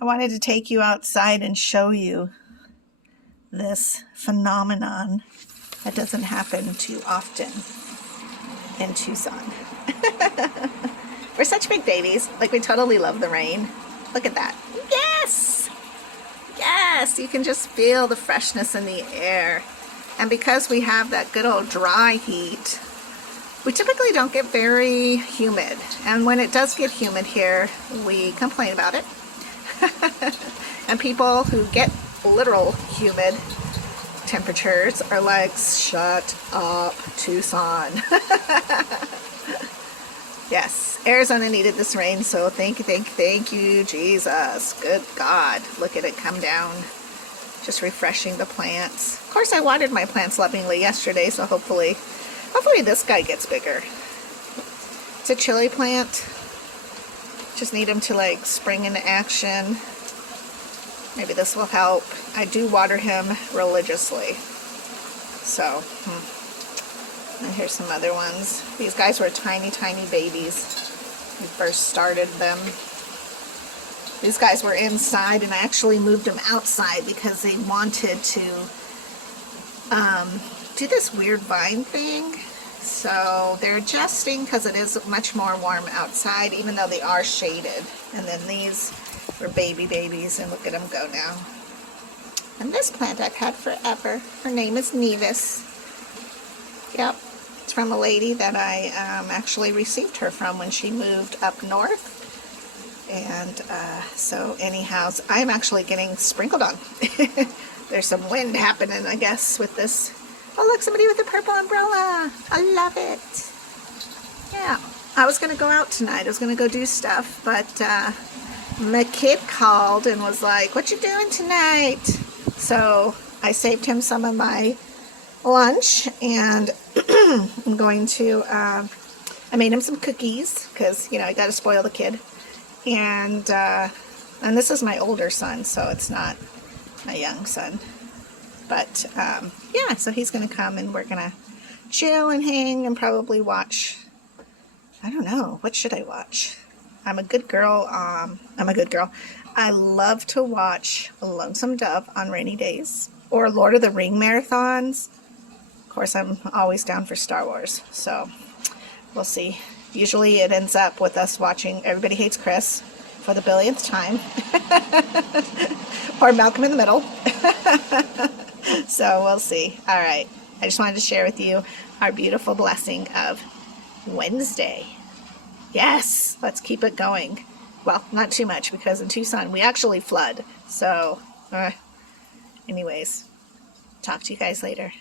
I wanted to take you outside and show you this phenomenon that doesn't happen too often in Tucson. We're such big babies. Like, we totally love the rain. Look at that. Yes! Yes! You can just feel the freshness in the air. And because we have that good old dry heat, we typically don't get very humid. And when it does get humid here, we complain about it. And people who get literal humid temperatures are like, shut up, Tucson. Yes, Arizona needed this rain, so thank you, Jesus. Good God, look at it come down. Just refreshing the plants. Of course, I watered my plants lovingly yesterday, so hopefully this guy gets bigger. It's a chili plant. Just need him to like spring into action. Maybe this will help. I do water him religiously. So, and here's some other ones. These guys were tiny, tiny babies. We first started them. These guys were inside, and I actually moved them outside because they wanted to do this weird vine thing. So they're adjusting because it is much more warm outside, even though they are shaded. And then these were babies, and look at them go now. And this plant I've had forever. Her name is Nevis. Yep, it's from a lady that I actually received her from when she moved up north. And so anyhow, I'm actually getting sprinkled on. There's some wind happening, I guess, with this. Oh, look, somebody with a purple umbrella. I love it. Yeah, I was going to go out tonight. I was going to go do stuff, but my kid called and was like, what you doing tonight? So I saved him some of my lunch, and I'm going to, I made him some cookies because, you know, I got to spoil the kid. And this is my older son, so it's not my young son. But, yeah, so he's going to come, and we're going to chill and hang and probably watch, I don't know, what should I watch? I'm a good girl. I love to watch Lonesome Dove on rainy days, or Lord of the Ring marathons. Of course, I'm always down for Star Wars, so we'll see. Usually it ends up with us watching Everybody Hates Chris for the billionth time, or Malcolm in the Middle. So we'll see. All right, I just wanted to share with you our beautiful blessing of Wednesday. Yes, let's keep it going. Well, not too much, because in Tucson we actually flood. So anyways, talk to you guys later.